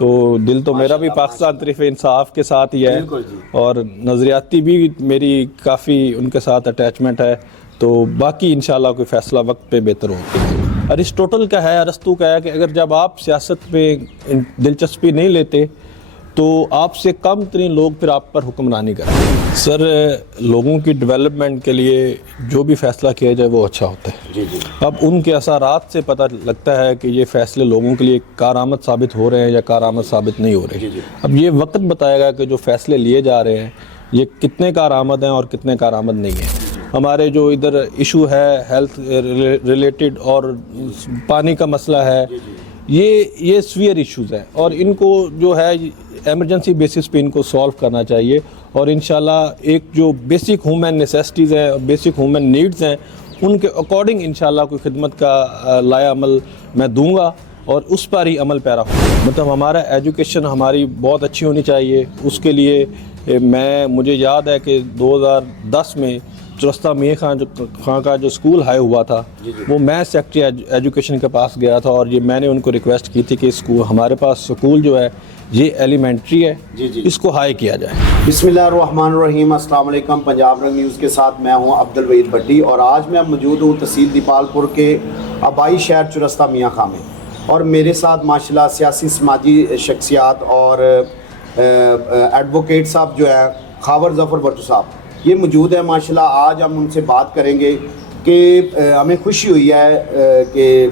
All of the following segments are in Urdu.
تو دل تو میرا بھی پاکستان تحریک انصاف کے ساتھ ہی ہے اور نظریاتی بھی میری کافی ان کے ساتھ اٹیچمنٹ ہے، تو باقی انشاءاللہ کوئی فیصلہ وقت پہ بہتر ہوگا۔ ارسطوٹل کا ہے، ارسطو کا ہے کہ اگر جب آپ سیاست میں دلچسپی نہیں لیتے تو آپ سے کم ترین لوگ پھر آپ پر حکمرانی کریں۔ سر، لوگوں کی ڈیولپمنٹ کے لیے جو بھی فیصلہ کیا جائے وہ اچھا ہوتا ہے۔ اب ان کے اثرات سے پتہ لگتا ہے کہ یہ فیصلے لوگوں کے لیے کارآمد ثابت ہو رہے ہیں یا کارآمد ثابت نہیں ہو رہے۔ اب یہ وقت بتائے گا کہ جو فیصلے لیے جا رہے ہیں یہ کتنے کارآمد ہیں اور کتنے کارآمد نہیں ہیں۔ ہمارے جو ادھر ایشو ہے ہیلتھ ریلیٹڈ اور پانی کا مسئلہ ہے، یہ سویئر ایشوز ہیں اور ان کو جو ہے ایمرجنسی بیسس پہ ان کو سولو کرنا چاہیے، اور انشاءاللہ ایک جو بیسک ہیومن نیسیسٹیز ہیں، بیسک ہیومن نیڈز ہیں، ان کے اکارڈنگ انشاءاللہ کوئی خدمت کا لایا عمل میں دوں گا اور اس پر ہی عمل پیرا ہوں۔ مطلب ہمارا ایجوکیشن ہماری بہت اچھی ہونی چاہیے، اس کے لیے مجھے یاد ہے کہ 2010 میں چرستہ میاں خان کا جو اسکول ہائے ہوا تھا، وہ میں سیکٹری ایجوکیشن کے پاس گیا تھا اور یہ میں نے ان کو ریکویسٹ کی تھی کہ اسکول ہمارے پاس اسکول جو ہے یہ ایلیمنٹری ہے، اس کو ہائی کیا جائے۔ بسم اللہ الرحمن الرحیم، السلام علیکم۔ پنجاب رنگ نیوز کے ساتھ میں ہوں عبد الوحید بھٹی، اور آج میں موجود ہوں تحصیل دیپال پور کے آبائی شہر چرستہ میاں خان میں، اور میرے ساتھ ماشاءاللہ سیاسی سماجی شخصیات اور ایڈوکیٹ صاحب جو ہیں خاور ظفر بٹو صاحب یہ موجود ہے ماشاءاللہ۔ آج ہم ان سے بات کریں گے کہ ہمیں خوشی ہوئی ہے کہ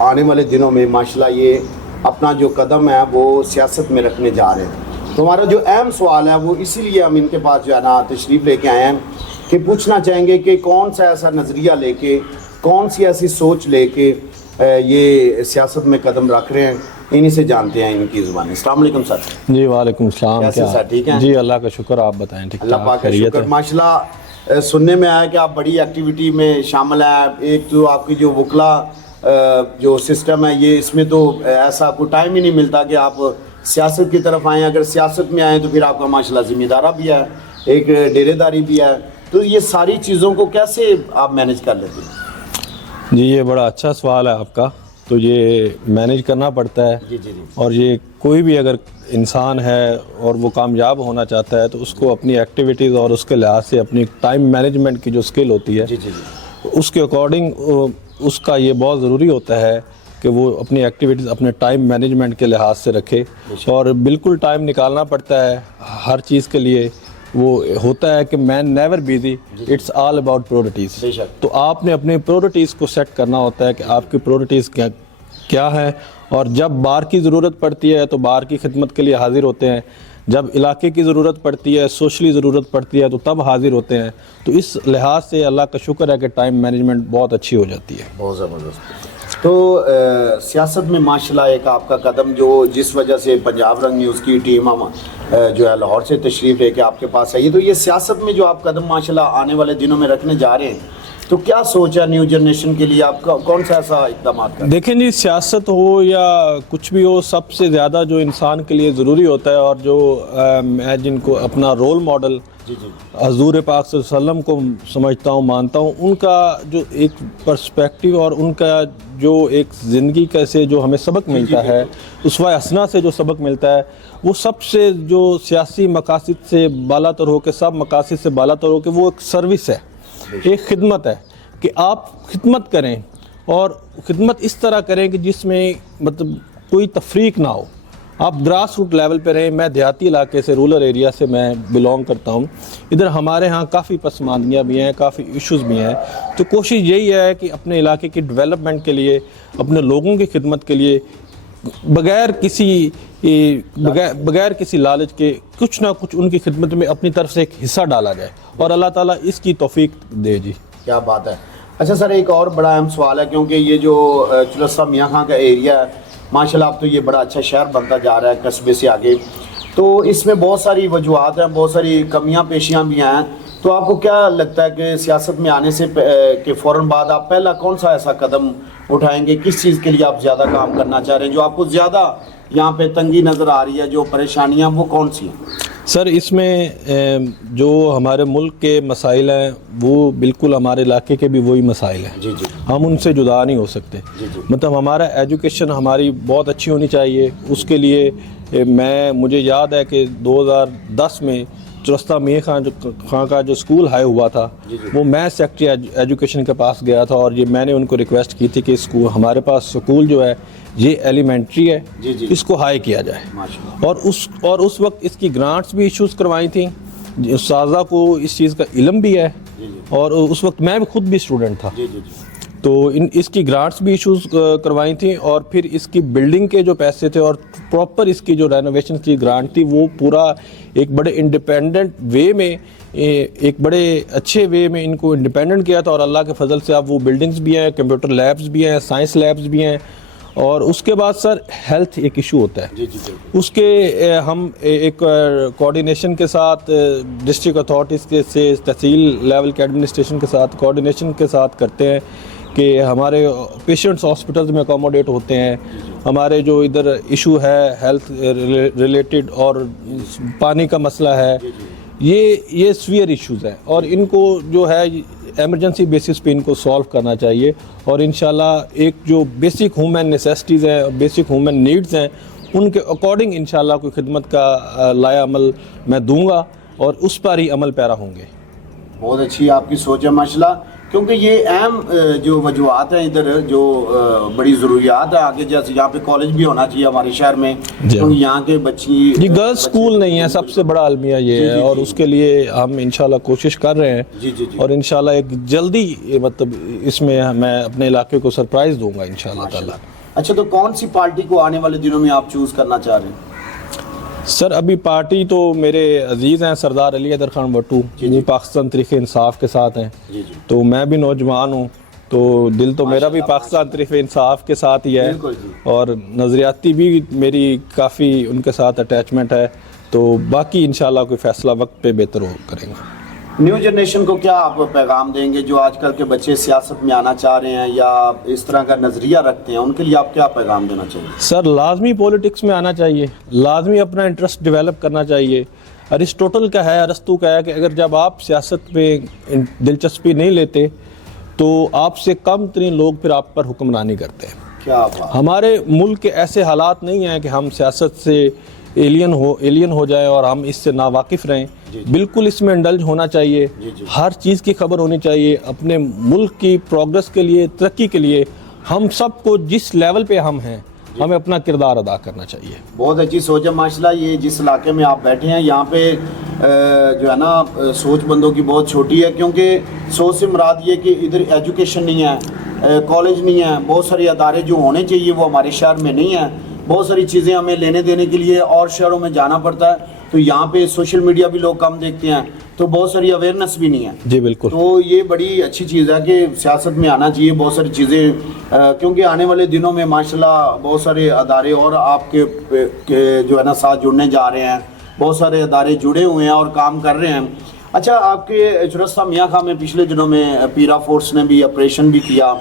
آنے والے دنوں میں ماشاءاللہ یہ اپنا جو قدم ہے وہ سیاست میں رکھنے جا رہے ہیں۔ تو ہمارا جو اہم سوال ہے وہ اسی لیے ہم ان کے پاس جو ہے نا تشریف لے کے آئے ہیں کہ پوچھنا چاہیں گے کہ کون سا ایسا نظریہ لے کے، کون سی ایسی سوچ لے کے یہ سیاست میں قدم رکھ رہے ہیں، انہی سے جانتے ہیں ان کی زبانی۔ السلام علیکم سر۔ جی وعلیکم السلام۔ کیسے سر، ٹھیک ہیں؟ جی اللہ کا شکر، آپ بتائیں؟ ٹھیک اللہ پاک کا شکر۔ ماشاءاللہ سننے میں آیا کہ آپ بڑی ایکٹیویٹی میں شامل ہیں۔ ایک تو آپ کی جو وکلا جو سسٹم ہے یہ، اس میں تو ایسا کوئی ٹائم ہی نہیں ملتا کہ آپ سیاست کی طرف آئیں۔ اگر سیاست میں آئیں تو پھر آپ کا ماشاءاللہ ذمہ دارہ بھی ہے، ایک ڈیرے داری بھی ہے، تو یہ ساری چیزوں کو کیسے آپ مینیج کر لیتے ہیں؟ جی یہ بڑا اچھا سوال ہے آپ کا۔ تو یہ مینیج کرنا پڑتا ہے، اور یہ کوئی بھی اگر انسان ہے اور وہ کامیاب ہونا چاہتا ہے تو اس کو اپنی ایکٹیویٹیز اور اس کے لحاظ سے اپنی ٹائم مینجمنٹ کی جو اسکل ہوتی ہے اس کے اکارڈنگ اس کا یہ بہت ضروری ہوتا ہے کہ وہ اپنی ایکٹیویٹیز اپنے ٹائم مینجمنٹ کے لحاظ سے رکھے، اور بالکل ٹائم نکالنا پڑتا ہے ہر چیز کے لیے۔ وہ ہوتا ہے کہ man never busy, it's all about priorities. تو آپ نے اپنے پریورٹیز کو سیٹ کرنا ہوتا ہے کہ آپ کی پریورٹیز کیا ہے، اور جب بار کی ضرورت پڑتی ہے تو بار کی خدمت کے لیے حاضر ہوتے ہیں، جب علاقے کی ضرورت پڑتی ہے، سوشلی ضرورت پڑتی ہے تو تب حاضر ہوتے ہیں۔ تو اس لحاظ سے اللہ کا شکر ہے کہ ٹائم مینجمنٹ بہت اچھی ہو جاتی ہے۔ بہت زبردست۔ تو سیاست میں ماشاءاللہ ایک آپ کا قدم جو جس وجہ سے پنجاب رنگ نیوز کی ٹیم جو ہے لاہور سے تشریف لے کے آپ کے پاس آئی ہے، تو یہ سیاست میں جو آپ قدم ماشاءاللہ آنے والے دنوں میں رکھنے جا رہے ہیں، تو کیا سوچ ہے نیو جنریشن کے لیے؟ آپ کا کون سا ایسا اقدامات کریں؟ دیکھیں جی، سیاست ہو یا کچھ بھی ہو، سب سے زیادہ جو انسان کے لیے ضروری ہوتا ہے اور جو میں جن کو اپنا رول ماڈل حضور پاک صلی اللہ علیہ وسلم کو سمجھتا ہوں، مانتا ہوں، ان کا جو ایک پرسپیکٹیو اور ان کا جو ایک زندگی کا سے جو ہمیں سبق ملتا ہے، اسوہ حسنہ سے جو سبق ملتا ہے، وہ سب سے جو سیاسی مقاصد سے بالا تر ہو کے، سب مقاصد سے بالا تر ہو کے، وہ ایک سروس ہے، ایک خدمت ہے کہ آپ خدمت کریں، اور خدمت اس طرح کریں کہ جس میں مطلب کوئی تفریق نہ ہو۔ آپ گراس روٹ لیول پہ رہیں۔ میں دیہاتی علاقے سے، رورل ایریا سے میں بلونگ کرتا ہوں۔ ادھر ہمارے ہاں کافی پسماندگیاں بھی ہیں، کافی ایشوز بھی ہیں، تو کوشش یہی ہے کہ اپنے علاقے کی ڈیولپمنٹ کے لیے، اپنے لوگوں کی خدمت کے لیے بغیر کسی لالچ کے کچھ نہ کچھ ان کی خدمت میں اپنی طرف سے ایک حصہ ڈالا جائے، اور اللہ تعالیٰ اس کی توفیق دے۔ جی کیا بات ہے۔ اچھا سر، ایک اور بڑا اہم سوال ہے، کیونکہ یہ جو چرستہ میاں خان کا ایریا ہے ماشاءاللہ اب تو یہ بڑا اچھا شہر بنتا جا رہا ہے قصبے سے آگے، تو اس میں بہت ساری وجوہات ہیں، بہت ساری کمیاں پیشیاں بھی ہیں، تو آپ کو کیا لگتا ہے کہ سیاست میں آنے سے کہ فوراً بعد آپ پہلا کون سا ایسا قدم اٹھائیں گے؟ کس چیز کے لیے آپ زیادہ کام کرنا چاہ رہے ہیں؟ جو آپ کو زیادہ یہاں پہ تنگی نظر آ رہی ہے، جو پریشانیاں، وہ کون سی ہیں؟ سر اس میں جو ہمارے ملک کے مسائل ہیں وہ بالکل ہمارے علاقے کے بھی وہی مسائل ہیں. جی جی ہم ان سے جدا نہیں ہو سکتے. مطلب ہمارا ایجوکیشن ہماری بہت اچھی ہونی چاہیے. اس کے لیے مجھے یاد ہے کہ 2010 میں چرستہ میاں خان کا جو اسکول ہائی ہوا تھا وہ میں سیکٹری ایجوکیشن کے پاس گیا تھا اور یہ میں نے ان کو ریکویسٹ کی تھی کہ اسکول ہمارے پاس اسکول جو ہے یہ ایلیمنٹری ہے, اس کو ہائی کیا جائے. اور اس وقت اس کی گرانٹس بھی ایشوز کروائی تھیں. اساتذہ کو اس چیز کا علم بھی ہے اور اس وقت میں بھی خود بھی اسٹوڈنٹ تھا. تو اس کی گرانٹس بھی ایشوز کروائی تھیں اور پھر اس کی بلڈنگ کے جو پیسے تھے اور پراپر اس کی جو رینوویشن کی گرانٹ تھی وہ پورا ایک بڑے انڈیپینڈنٹ وے میں, ایک بڑے اچھے وے میں ان کو انڈیپینڈنٹ کیا تھا. اور اللہ کے فضل سے اب وہ بلڈنگز بھی ہیں, کمپیوٹر لیبز بھی ہیں, سائنس لیبز بھی ہیں. اور اس کے بعد سر ہیلتھ ایک ایشو ہوتا ہے. اس کے ہم ایک کوآرڈینیشن کے ساتھ ڈسٹرکٹ اتھارٹیز کے سے تحصیل لیول کے ایڈمنسٹریشن کے ساتھ کوآرڈینیشن کے ساتھ کرتے ہیں کہ ہمارے پیشنٹس ہاسپٹلز میں اکوموڈیٹ ہوتے ہیں. ہمارے جو ادھر ایشو ہے ہیلتھ ریلیٹڈ اور پانی کا مسئلہ ہے, یہ سویئر ایشوز ہیں اور ان کو جو ہے ایمرجنسی بیسس پہ ان کو سالو کرنا چاہیے. اور انشاءاللہ ایک جو بیسک ہیومن نیسیسٹیز ہیں, بیسک ہیومن نیڈز ہیں, ان کے اکارڈنگ انشاءاللہ کوئی خدمت کا لایا عمل میں دوں گا اور اس پر ہی عمل پیرا ہوں گے. بہت اچھی آپ کی سوچ ہے ماشاءاللہ, کیونکہ یہ اہم جو وجوہات ہیں ادھر جو بڑی ضروریات ہیں آگے, جیسے یہاں پہ کالج بھی ہونا چاہیے ہمارے شہر میں, کیونکہ یہاں کے بچی یہ گرلز اسکول نہیں ہے, سب سے بڑا المیہ یہ ہے اور اس کے لیے ہم انشاءاللہ کوشش کر رہے ہیں اور انشاءاللہ ایک جلدی مطلب اس میں میں اپنے علاقے کو سرپرائز دوں گا انشاءاللہ تعالی. اچھا, تو کون سی پارٹی کو آنے والے دنوں میں آپ چوز کرنا چاہ رہے ہیں؟ سر ابھی پارٹی تو میرے عزیز ہیں سردار علی حیدر خان بٹو, وہ پاکستان تحریک انصاف کے ساتھ ہیں. تو میں بھی نوجوان ہوں تو دل تو میرا بھی پاکستان تحریک انصاف کے ساتھ ہی ہے اور نظریاتی بھی میری کافی ان کے ساتھ اٹیچمنٹ ہے. تو باقی انشاءاللہ کوئی فیصلہ وقت پہ بہتر ہو کریں گے. نیو جنریشن کو کیا آپ پیغام دیں گے جو آج کل کے بچے سیاست میں آنا چاہ رہے ہیں یا اس طرح کا نظریہ رکھتے ہیں, ان کے لیے آپ کیا پیغام دینا چاہیے؟ سر لازمی پولیٹکس میں آنا چاہیے, لازمی اپنا انٹرسٹ ڈیولپ کرنا چاہیے. ارسطوٹل کا ہے, ارسطو کا ہے کہ اگر جب آپ سیاست میں دلچسپی نہیں لیتے تو آپ سے کم ترین لوگ پھر آپ پر حکمرانی کرتے ہیں. کیا بات. ہمارے ملک کے ایسے حالات نہیں ہیں کہ ہم سیاست سے ایلین ہو جائے اور ہم اس سے ناواقف رہیں. بالکل اس میں انڈلج ہونا چاہیے, ہر چیز کی خبر ہونی چاہیے. اپنے ملک کی پروگرس کے لیے, ترقی کے لیے ہم سب کو جس لیول پہ ہم ہیں ہمیں اپنا کردار ادا کرنا چاہیے. بہت اچھی سوچ ہے ماشاءاللہ. یہ جس علاقے میں آپ بیٹھے ہیں یہاں پہ جو ہے نا سوچ بندوں کی بہت چھوٹی ہے, کیونکہ سوچ سے مراد یہ کہ ادھر ایجوکیشن نہیں ہے, کالج نہیں ہے, بہت سارے ادارے جو ہونے چاہیے وہ ہمارے شہر میں نہیں ہیں. بہت ساری چیزیں ہمیں لینے دینے کے لیے اور شہروں میں جانا پڑتا ہے. تو یہاں پہ سوشل میڈیا بھی لوگ کم دیکھتے ہیں تو بہت ساری اویئرنیس بھی نہیں ہے. جی بالکل. جو یہ بڑی اچھی چیز ہے کہ سیاست میں آنا چاہیے بہت ساری چیزیں, کیونکہ آنے والے دنوں میں ماشاءاللہ بہت سارے ادارے اور آپ کے جو ہے نا ساتھ جڑنے جا رہے ہیں. بہت سارے ادارے جڑے ہوئے ہیں اور کام کر رہے ہیں. اچھا, آپ کے چرستہ میاں خان میں پچھلے دنوں میں پیرا فورس نے بھی آپریشن بھی کیا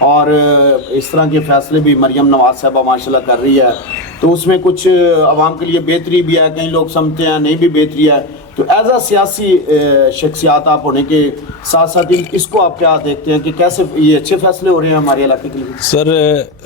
اور اس طرح کے فیصلے بھی مریم نواز صاحبہ ماشاءاللہ کر رہی ہے. تو اس میں کچھ عوام کے لیے بہتری بھی ہے, کئی لوگ سمجھتے ہیں نہیں بھی بہتری ہے. تو ایز اے سیاسی شخصیات آپ ہونے کے ساتھ ساتھ اس کو آپ کیا دیکھتے ہیں کہ کیسے یہ اچھے فیصلے ہو رہے ہیں ہمارے علاقے کے لیے؟ سر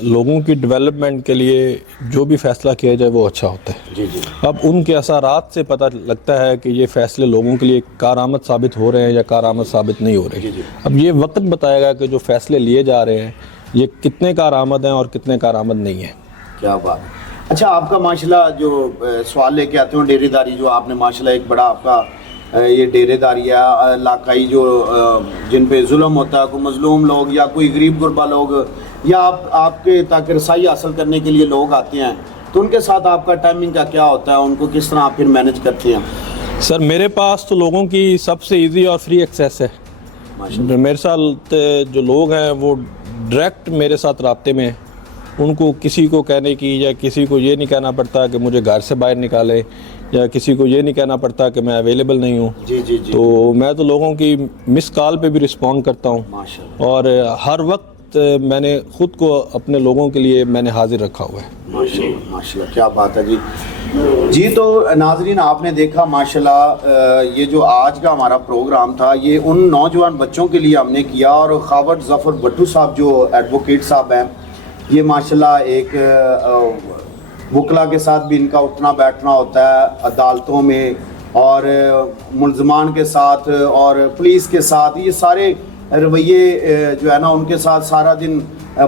لوگوں کی ڈیولپمنٹ کے لیے جو بھی فیصلہ کیا جائے وہ اچھا ہوتا ہے. جی جی. اب ان کے اثرات سے پتہ لگتا ہے کہ یہ فیصلے لوگوں کے لیے کارآمد ثابت ہو رہے ہیں یا کارآمد ثابت نہیں ہو رہے. اب یہ وقت بتائے گا کہ جو فیصلے لیے جا رہے ہیں یہ کتنے کارآمد ہیں اور کتنے کارآمد نہیں ہیں. کیا بات. اچھا, آپ کا ماشاءاللہ جو سوال لے کے آتے ہوں ڈیرے داری, جو آپ نے ماشاءاللہ ایک بڑا آپ کا یہ ڈیرے داری ہے علاقائی جو جن پہ ظلم ہوتا ہے, کوئی مظلوم لوگ یا کوئی غریب غربا لوگ یا آپ کے تاکہ رسائی حاصل کرنے کے لیے لوگ آتے ہیں, تو ان کے ساتھ آپ کا ٹائمنگ کا کیا ہوتا ہے, ان کو کس طرح آپ پھر مینیج کرتے ہیں؟ سر میرے پاس تو لوگوں کی سب سے ایزی اور فری ایکسیس ہے. میرے ساتھ جو لوگ ہیں وہ ڈائریکٹ میرے ساتھ رابطے میں, ان کو کسی کو کہنے کی یا کسی کو یہ نہیں کہنا پڑتا کہ مجھے گھر سے باہر نکالے یا کسی کو یہ نہیں کہنا پڑتا کہ میں اویلیبل نہیں ہوں. جی جی جی. تو میں تو لوگوں کی مس کال پہ بھی رسپونڈ کرتا ہوں اور ہر وقت میں نے خود کو اپنے لوگوں کے لیے میں نے حاضر رکھا ہوا ہے. ماشاءاللہ ماشاءاللہ, کیا بات ہے جی. جی تو ناظرین آپ نے دیکھا ماشاءاللہ یہ جو آج کا ہمارا پروگرام تھا یہ ان نوجوان بچوں کے لیے ہم نے کیا، اور خاور ظفر بٹو صاحب جو ایڈوکیٹ صاحب ہیں یہ ماشاءاللہ ایک وکلا کے ساتھ بھی ان کا اٹھنا بیٹھنا ہوتا ہے عدالتوں میں، اور ملزمان کے ساتھ اور پولیس کے ساتھ، یہ سارے رویے جو ہے نا ان کے ساتھ سارا دن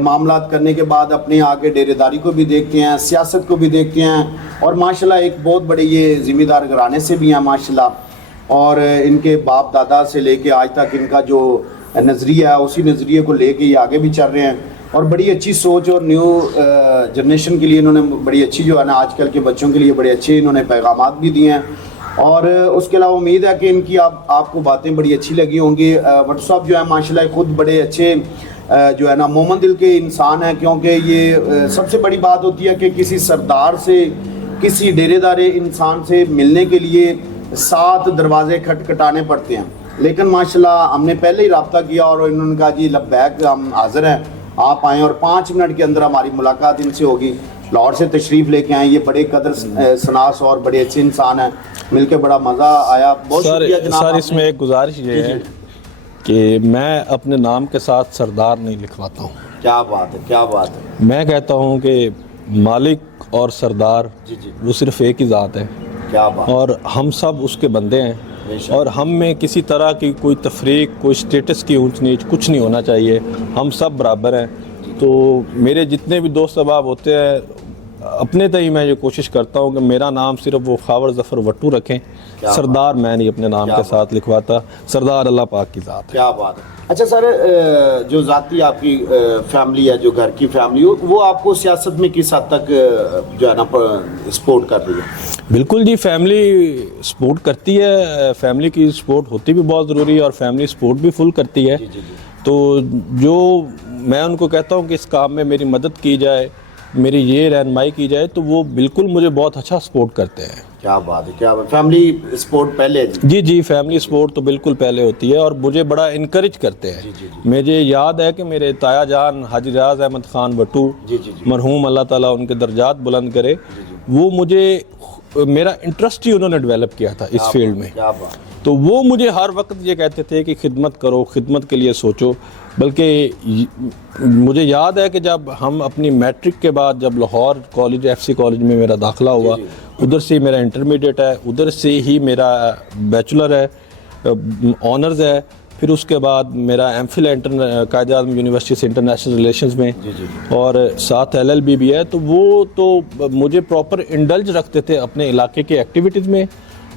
معاملات کرنے کے بعد اپنے آگے ڈیرے داری کو بھی دیکھتے ہیں، سیاست کو بھی دیکھتے ہیں، اور ماشاءاللہ ایک بہت بڑے یہ ذمہ دار گھرانے سے بھی ہیں ماشاءاللہ، اور ان کے باپ دادا سے لے کے آج تک ان کا جو نظریہ ہے اسی نظریے کو لے کے یہ آگے بھی چل رہے ہیں، اور بڑی اچھی سوچ اور نیو جنریشن کے لیے انہوں نے بڑی اچھی جو ہے نا آج کل کے بچوں کے لیے بڑے اچھے انہوں نے پیغامات بھی دیے ہیں، اور اس کے علاوہ امید ہے کہ ان کی آپ کو باتیں بڑی اچھی لگی ہوں گی۔ بٹو صاحب جو ہے ماشاءاللہ خود بڑے اچھے جو ہے نا مومن دل کے انسان ہیں، کیونکہ یہ سب سے بڑی بات ہوتی ہے کہ کسی سردار سے کسی ڈیرے دارے انسان سے ملنے کے لیے 7 دروازے کھٹکھٹانے پڑتے ہیں، لیکن ماشاءاللہ ہم نے پہلے ہی رابطہ کیا اور انہوں نے کہا جی لبیک ہم حاضر ہیں، آپ آئیں، اور 5 منٹ کے اندر ہماری ملاقات ان سے ہوگی۔ لاہور سے تشریف لے کے آئیں، یہ بڑے قدر سناس اور بڑے اچھے انسان ہیں، مل کے بڑا مزہ آیا، بہت شکریہ جناب۔ سر اس میں ایک گزارش یہ ہے کہ میں اپنے نام کے ساتھ سردار نہیں لکھواتا ہوں۔ کیا بات ہے، کیا بات ہے۔ میں کہتا ہوں کہ مالک اور سردار وہ صرف ایک ہی ذات ہے، کیا بات، اور ہم سب اس کے بندے ہیں، اور ہم میں کسی طرح کی کوئی تفریق، کوئی سٹیٹس کی اونچ نیچ کچھ نہیں ہونا چاہیے، ہم سب برابر ہیں۔ تو میرے جتنے بھی دوست احباب ہوتے ہیں اپنے تئیں میں یہ کوشش کرتا ہوں کہ میرا نام صرف وہ خاور ظفر وٹو رکھیں، سردار میں نہیں اپنے نام کے ساتھ لکھواتا، سردار اللہ پاک کی ذات ہے۔ کیا بات ہے۔ اچھا سر، جو ذاتی آپ کی فیملی ہے، جو گھر کی فیملی ہو، وہ آپ کو سیاست میں کس حد تک جو ہے نا سپورٹ کر رہی ہے؟ بالکل جی، فیملی سپورٹ کرتی ہے، فیملی کی سپورٹ ہوتی بھی بہت ضروری ہے، اور فیملی سپورٹ بھی فل کرتی ہے۔ تو جو میں ان کو کہتا ہوں کہ اس کام میں میری مدد کی جائے، میری یہ رہنمائی کی جائے، تو وہ بالکل مجھے بہت اچھا سپورٹ کرتے ہیں۔ کیا بات ہے، کیا بات، فیملی سپورٹ پہلے ہے؟ جی جی، فیملی سپورٹ تو بالکل پہلے ہوتی ہے، اور مجھے بڑا انکریج کرتے ہیں۔ مجھے یاد ہے کہ میرے تایا جان حاجی ریاض احمد خان بٹو مرحوم، اللہ تعالیٰ ان کے درجات بلند کرے، وہ مجھے میرا انٹرسٹ ہی انہوں نے ڈیولپ کیا تھا اس فیلڈ میں، تو وہ مجھے ہر وقت یہ کہتے تھے کہ خدمت کرو، خدمت کے لیے سوچو۔ بلکہ مجھے یاد ہے کہ جب ہم اپنی میٹرک کے بعد جب لاہور کالج FC کالج میں میرا داخلہ ہوا، ادھر سے میرا انٹرمیڈیٹ ہے، ادھر سے ہی میرا بیچلر ہے، آنرز ہے، پھر اس کے بعد میرا MPhil ہے قائد اعظم یونیورسٹی سے انٹرنیشنل ریلیشنز میں، اور ساتھ LLB بھی ہے۔ تو وہ تو مجھے پراپر انڈلج رکھتے تھے اپنے علاقے کے ایکٹیویٹیز میں،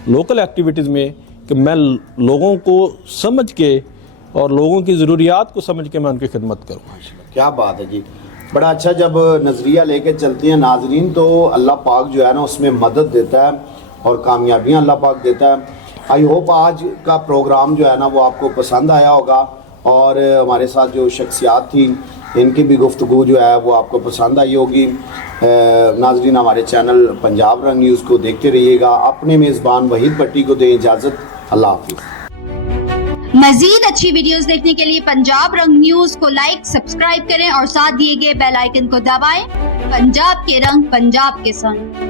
لوکل ایکٹیویٹیز میں، کہ میں لوگوں کو سمجھ کے اور لوگوں کی ضروریات کو سمجھ کے میں ان کی خدمت کروں۔ کیا بات ہے جی، بڑا اچھا جب نظریہ لے کے چلتے ہیں ناظرین، تو اللہ پاک جو ہے نا اس میں مدد دیتا ہے اور کامیابیاں اللہ پاک دیتا ہے۔ آئی ہوپ آج کا پروگرام جو ہے نا وہ آپ کو پسند آیا ہوگا، اور ہمارے ساتھ جو شخصیات تھیں ان کی بھی گفتگو جو ہے وہ آپ کو پسند آئی ہوگی۔ ناظرین ہمارے چینل پنجاب رنگ نیوز کو دیکھتے رہیے گا۔ اپنے میزبان وحید بٹی کو دیں اجازت، اللہ حافظ۔ مزید اچھی ویڈیوز دیکھنے کے لیے پنجاب رنگ نیوز کو لائک، سبسکرائب کریں اور ساتھ دیے گئے بیل آئیکن کو دبائیں۔ پنجاب کے رنگ، پنجاب کے سنگ۔